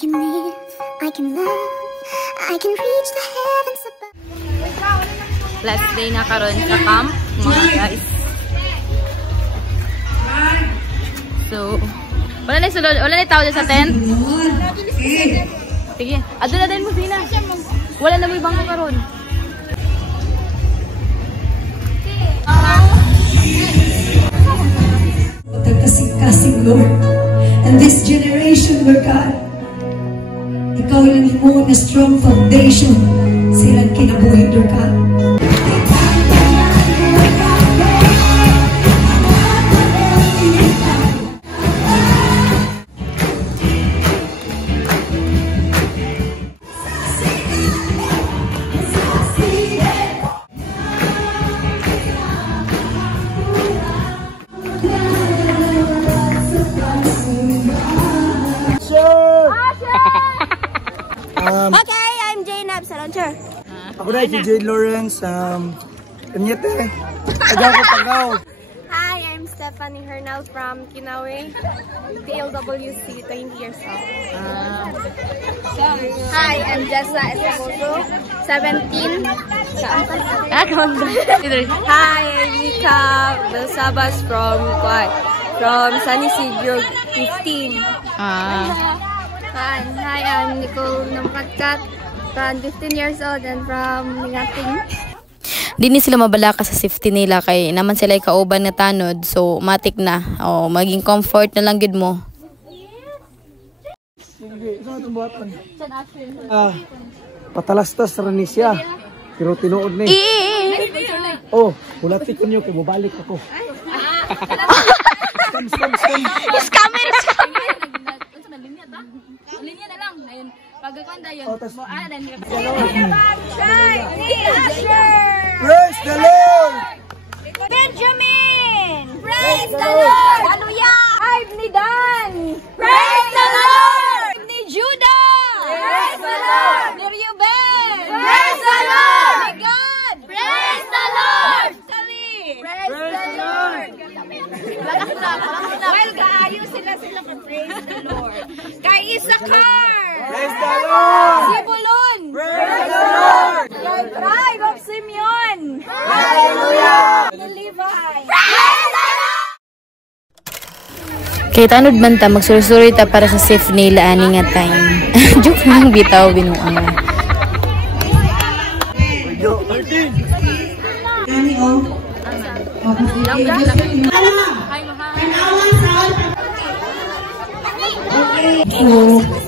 can live, I can love, I can reach the heavens above. Last day na karon sa camp, mga guys. So, wala na tao sa tent. Sige, adto na din mo sila. Wala na mo ibang karon. Kasing Lord, and this generation, Lord God, ikaw lang mo na strong foundation silang kinabuhi, Lord God. Okay, I'm Jainab sa launcher. Ako na si Jade Lawrence. Kanyete. Tagaw. Hi, I'm Stephanie Hernal from Kinawe, TLWC, 20 years old. Hi, I'm Jessa Escoso, 17. Hi, I'm Mika Belsabas from San Isidro, 15. Hi, I'm Nicole Namakatkat, from 15 years old and from Mingating. Dini sila mabalaka sa safety nila kay naman sila ay kauban na tanod, so matik na o maging comfort na lang gid mo. Patalastas rin siya. Pero tinuod ni. Oh, hulati ko niyo kay mobalik ako. Scam. Linya na lang. Ayun. Pagkakanda yun. Praise the Lord! Benjamin! Praise the Lord! Hallelujah! Ive ni Dan! Praise the Lord! Ni Judah! Praise the Lord! Ni Reuben! Praise the Lord! Ni God! Praise the Lord! Sally! Praise the Lord! Well, kaayo sila ka-praise the Lord. Kay Issachar! Praise the Lord! Zebulun! Praise the Lord! Kay Tribe of Simeon! Hallelujah! Kay Levi! Kay tanod man ta magsursuri ta para sa safe nila ani nga time. Joke lang bitaw binuang. Okay.